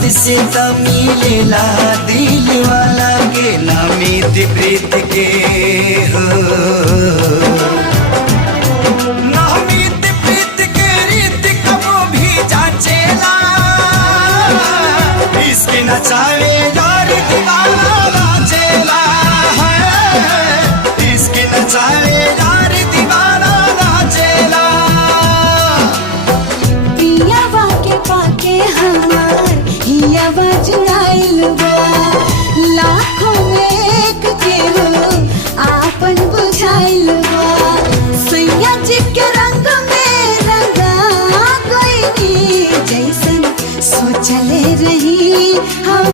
किस्मत से त मिलेला दिल वाला के नामित प्रीत के हो। नामित प्रीत के रीत कबो भी जांचेला, इसके नचावे